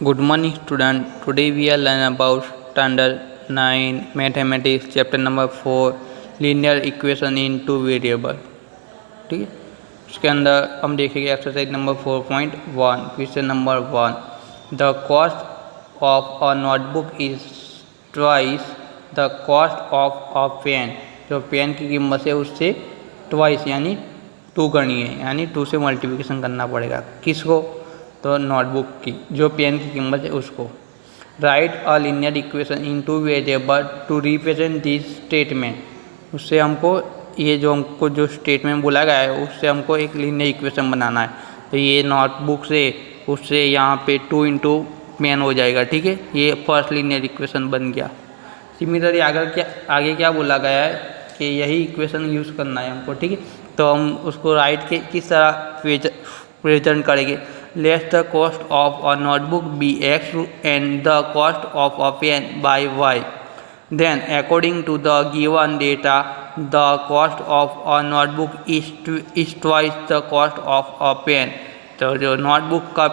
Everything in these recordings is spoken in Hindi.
Good morning student. Today we are learn about standard 9 mathematics chapter number 4 linear equation in two variable. ठीक है, उसके अंदर हम देखेंगे exercise number 4.1 question number 1। The cost of a notebook is twice the cost of a pen. जो पेन की कीमत है उससे ट्वाइस यानी 2 करनी है, यानी 2 से मल्टीप्लिकेशन करना पड़ेगा। किसको? तो नोटबुक की जो पेन की कीमत है उसको। Write a linear equation in two variable to represent this statement. उससे हमको ये जो स्टेटमेंट बोला गया है उससे हमको एक लीनियर इक्वेशन बनाना है। तो ये नोटबुक से उससे यहाँ पे 2 इंटू पेन हो जाएगा। ठीक है, ये फर्स्ट लीनियर इक्वेशन बन गया। सिमिलरली आगे क्या बोला गया है कि यही इक्वेशन यूज़ करना है हमको। ठीक है, तो हम उसको राइट के किस तरह प्रेजेंट करेंगे। Let the cost of a notebook be x and the cost of a pen by y. Then according to the given data the cost of a notebook is twice the cost of a pen. तो जो नोटबुक का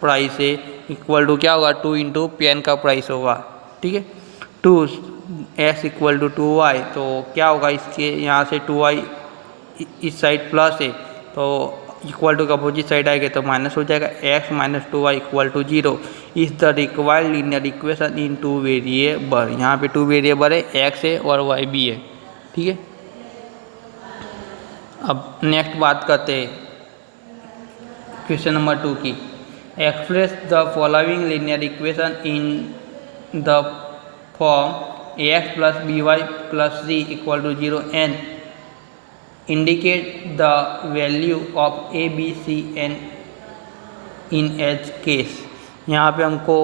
प्राइस है इक्वल टू क्या होगा, 2 इंटू पेन का प्राइस होगा। ठीक है, 2 एक्स इक्वल टू 2y। तो क्या होगा, इसके यहाँ से 2y इस साइड प्लस है तो इक्वल टू का अपोजिट साइड आएगा तो माइनस हो जाएगा। x minus 2y equal to 0 is the required linear equation in 2 variable. यहाँ पे 2 वेरिएबल है, x है और y भी है। ठीक है, अब नेक्स्ट बात करते हैं क्वेश्चन नंबर 2 की। Express the following linear equation in the form ax plus b y plus c equal to 0 and indicate the value of a b c and in each case। यहाँ पे हमको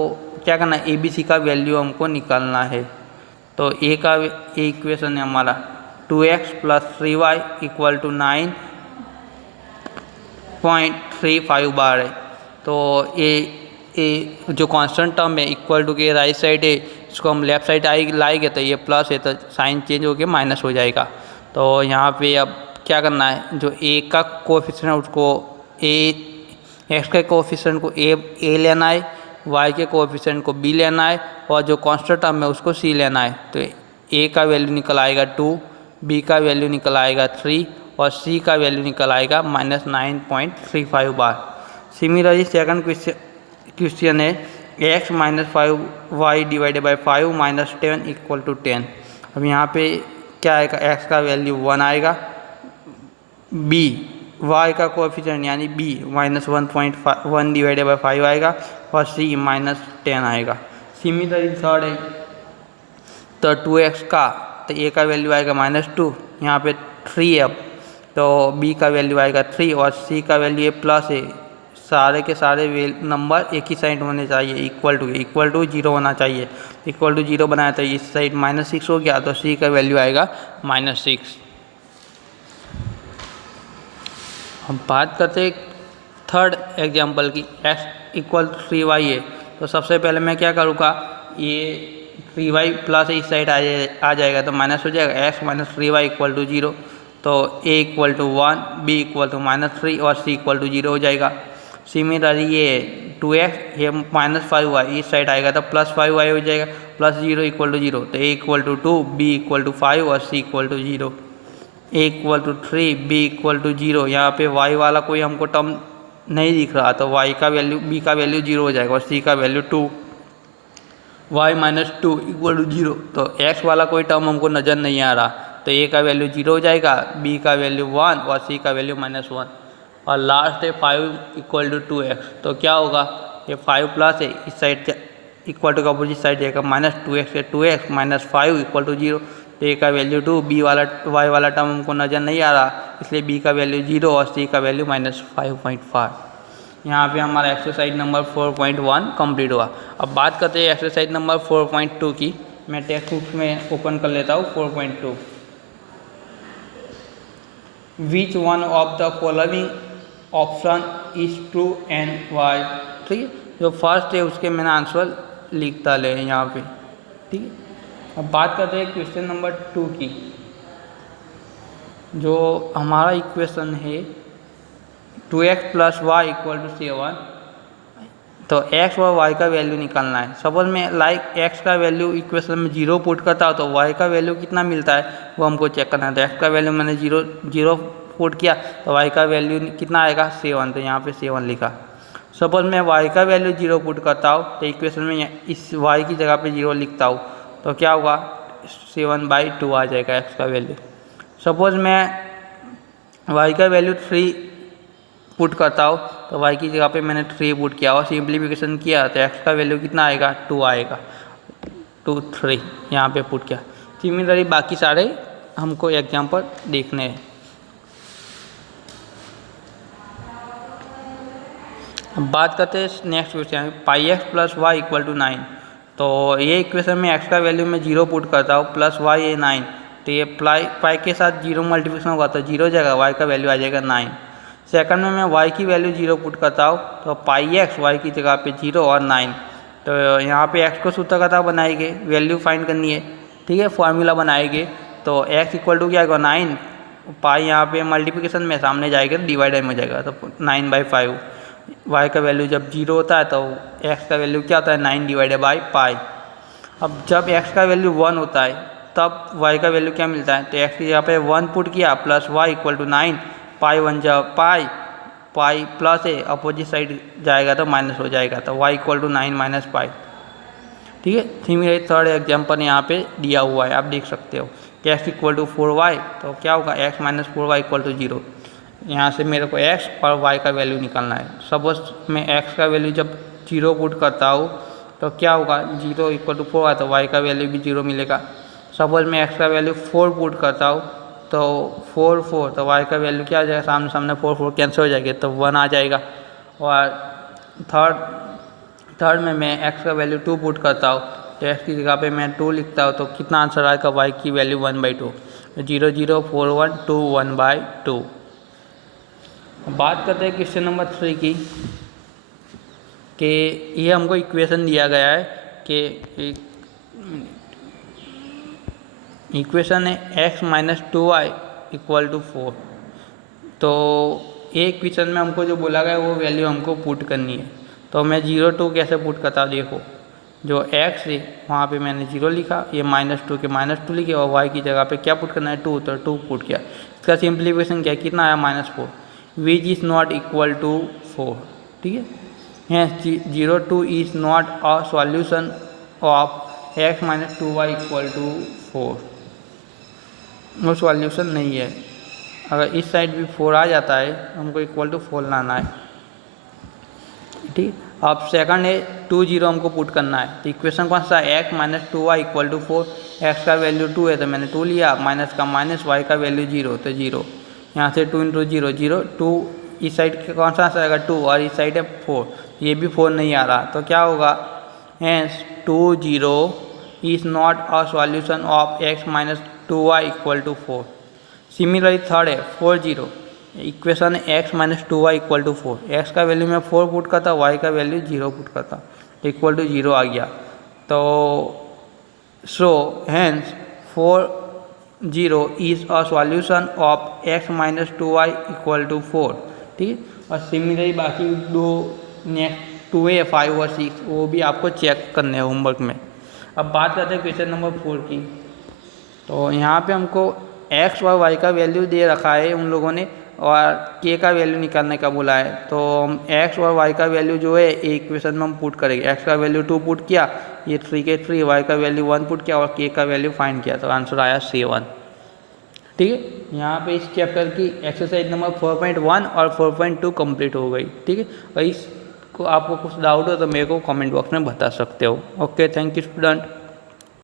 क्या करना है, ए बी सी का वैल्यू हमको निकालना है। तो ए का इक्वेशन है हमारा 2x plus 3y equal to 9.35 बार है। तो ए जो कांस्टेंट टर्म है इक्वल टू के राइट साइड है, इसको हम लेफ्ट साइड लाएंगे तो ये प्लस है तो साइन चेंज होकर माइनस हो जाएगा। तो यहाँ पे अब क्या करना है, जो ए का कोएफिशिएंट है उसको एक्स के कोएफिशिएंट को ए लेना है, वाई के कोएफिशिएंट को बी लेना है और जो कांस्टेंट टर्म है उसको सी लेना है। तो ए का वैल्यू निकल आएगा 2, बी का वैल्यू निकल आएगा 3 और सी का वैल्यू निकल आएगा -9.35 बार। सिमिलरली सेकंड क्वेश्चन है x minus 5y divided by 5 minus 10 equal to 10। अब यहाँ पे क्या आएगा, x का वैल्यू 1 आएगा, b y का कोएफिशिएंट यानी b -1.1 डिवाइडेड बाई 5 आएगा और c -10 आएगा। सिमिलरली थर्ड है तो 2x का, तो a का वैल्यू आएगा -2, यहाँ पे 3 है। अब तो b का वैल्यू आएगा 3 और c का वैल्यू ये प्लस है। सारे के सारे नंबर एक ही साइड होने चाहिए, इक्वल टू 0 होना चाहिए। इक्वल टू 0 बनाया तो इस साइड -6 हो गया तो c का वैल्यू आएगा -6। हम बात करते हैं थर्ड एग्जांपल की। x इक्वल टू 3y है तो सबसे पहले मैं क्या करूँगा, ये 3y प्लस इस साइड आ जाएगा तो माइनस हो जाएगा। x minus 3y equal to 0, तो a equal to 1, b equal to -3 और c इक्वल टू 0 हो जाएगा। सिमिलरली ये 2x ये -5y इस साइड आएगा तो +5y हो जाएगा, प्लस 0 इक्वल टू 0 तो a equal to 2, b equal to 5 और c equal to 0। a equal to 3, b equal to 0। यहाँ पे y वाला कोई हमको टर्म नहीं दिख रहा तो y का वैल्यू b का वैल्यू 0 हो जाएगा और c का value 2, y minus 2 equal to 0। तो x वाला कोई टर्म हमको नज़र नहीं आ रहा तो a का वैल्यू 0 हो जाएगा, b का वैल्यू 1 और c का वैल्यू -1 और लास्ट है 5 इक्वल टू 2x। तो क्या होगा, ये 5 प्लस है इस साइड इक्वल टू का अपोजिट साइड जाएगा -2x है, 2x -5 इक्वल टू 0। a का वैल्यू 2, b वाला y वाला टर्म हमको नज़र नहीं आ रहा इसलिए b का वैल्यू 0 और c का वैल्यू -5.5। यहाँ पे हमारा एक्सरसाइज नंबर 4.1 कंप्लीट हुआ। अब बात करते हैं एक्सरसाइज नंबर 4.2 की। मैं टेक्स्ट बुक में ओपन कर लेता हूँ 4.2। Which one of the following option is true and why. ठीक है, जो फर्स्ट है उसके मैंने आंसर लिखता ले यहाँ पे। ठीक है, अब बात करते हैं क्वेश्चन नंबर 2 की। जो हमारा इक्वेशन है 2x plus Y equal to 7, तो x और y का वैल्यू निकालना है। सपोज मैं लाइक x का वैल्यू इक्वेशन में 0 पुट करता हूँ तो y का वैल्यू कितना मिलता है वो हमको चेक करना है। तो x का वैल्यू मैंने 0 पुट किया तो y का वैल्यू कितना आएगा 7, तो यहाँ पे 7 लिखा। सपोज मैं y का वैल्यू 0 पुट करता हूँ तो इक्वेशन में इस y की जगह पे 0 लिखता हूँ तो क्या होगा 7/2 आ जाएगा x का वैल्यू। सपोज मैं y का वैल्यू 3 पुट करता हूँ तो y की जगह पे मैंने 3 पुट किया और सिंप्लीफिकेशन किया तो x का वैल्यू कितना आएगा 2 आएगा, 2 3 यहाँ पे पुट किया। सिमिलरली बाकी सारे हमको एग्जांपल देखने हैं। अब बात करते हैं नेक्स्ट क्वेश्चन, πx + y = 9। तो ये इक्वेशन में x का वैल्यू मैं 0 पुट करता हूँ प्लस y है 9, तो ये पाई के साथ 0 मल्टीप्लिकेशन होगा तो 0 जगह y का वैल्यू आ जाएगा 9। सेकंड में मैं y की वैल्यू 0 पुट करता हूँ तो πx y की जगह पे 0 और 9, तो यहाँ पे x को सूत्रकर्ता बनाएंगे, वैल्यू फाइंड करनी है, ठीक है, फॉर्मूला बनाएंगे। तो x = क्या आएगा 9, पाई यहाँ पे मल्टीप्लिकेशन में सामने जाएगा डिवाइडर में जाएगा तो 9/5। y का वैल्यू जब 0 होता है तो x का वैल्यू क्या होता है 9/पाई। अब जब x का वैल्यू 1 होता है तब y का वैल्यू क्या मिलता है, तो x की जगह पे 1 पुट किया प्लस y = 9, पाई 1 जा पाई, पाई प्लस है अपोजिट साइड जाएगा तो माइनस हो जाएगा तो y = 9 - पाई, ठीक है। सिमिलरली थर्ड एग्जाम्पल यहाँ पे दिया हुआ है, आप देख सकते हो कि x = 4y तो क्या होगा x - 4y = 0। यहाँ से मेरे को x और y का वैल्यू निकालना है। सपोज मैं x का वैल्यू जब 0 पुट करता हूँ तो क्या होगा 0 = 4 है तो y का वैल्यू भी 0 मिलेगा। सपोज मैं x का वैल्यू 4 पुट करता हूँ तो 4 तो y का वैल्यू क्या आ जाएगा, सामने सामने 4 कैंसिल हो जाएगा तो 1 आ जाएगा। और थर्ड में मैं x का वैल्यू 2 पुट करता हूँ तो x की जगह पे मैं 2 लिखता हूँ तो कितना आंसर आएगा y की वैल्यू 1/2, 0 0 4 1 2 1/2। बात करते हैं क्वेश्चन नंबर 3 की, कि ये हमको इक्वेशन दिया गया है कि इक्वेशन है x - 2y = 4। तो ये इक्वेशन में हमको जो बोला गया है वो वैल्यू हमको पुट करनी है। तो मैं 0 2 कैसे पुट करता हूँ, देखो जो x है वहाँ पे मैंने 0 लिखा, ये -2 के -2 लिखे और y की जगह पे क्या पुट करना है 2, तो 2 पुट किया। इसका सिंप्लीफिकेशन क्या कितना आया -4, which is not equal to 4, ठीक है। Hence 0 2 is not a solution of x - 2y = 4, वो सॉल्यूशन नहीं है। अगर इस साइड भी 4 आ जाता है हमको =4 लाना है, ठीक। अब सेकंड है 2 0 हमको पुट करना है, तो इक्वेशन कौन सा है x - 2y = 4, x का वैल्यू 2 है तो मैंने 2 लिया, माइनस का माइनस, y का वैल्यू 0 तो 0, यहाँ से 2 × 0 0, 2 इस साइड कौन सा आएगा 2 और इस साइड है 4, ये भी 4 नहीं आ रहा तो क्या होगा, hence 2 0 is not a solution of x - 2y = 4। Similarly third है 4 0, इक्वेशन है x - 2y = 4, x का वैल्यू मैं 4 पुट करता, y का वैल्यू 0 पुट करता, =0 आ गया। तो सो hence 4 0 is a solution of x - 2y = 4, ठीक है। और सिमिलरली बाकी दो नेक्स्ट 2 है 5 और 6 वो भी आपको चेक करने हैं होमवर्क में। अब बात करते हैं क्वेश्चन नंबर 4 की। तो यहाँ पे हमको x और y का वैल्यू दे रखा है उन लोगों ने और k का वैल्यू निकालने का बोला है। तो हम x और y का वैल्यू जो है एक इक्वेशन में हम पुट करेंगे। x का वैल्यू 2 पुट किया, ये 3 के 3, y का वैल्यू 1 पुट किया और k का वैल्यू फाइंड किया, तो आंसर आया 7, ठीक है। यहाँ पे इस चैप्टर की एक्सरसाइज नंबर 4.1 और 4.2 कंप्लीट हो गई, ठीक है। और इसको आपको कुछ डाउट हो तो मेरे को कमेंट बॉक्स में बता सकते हो। Okay, thank you student.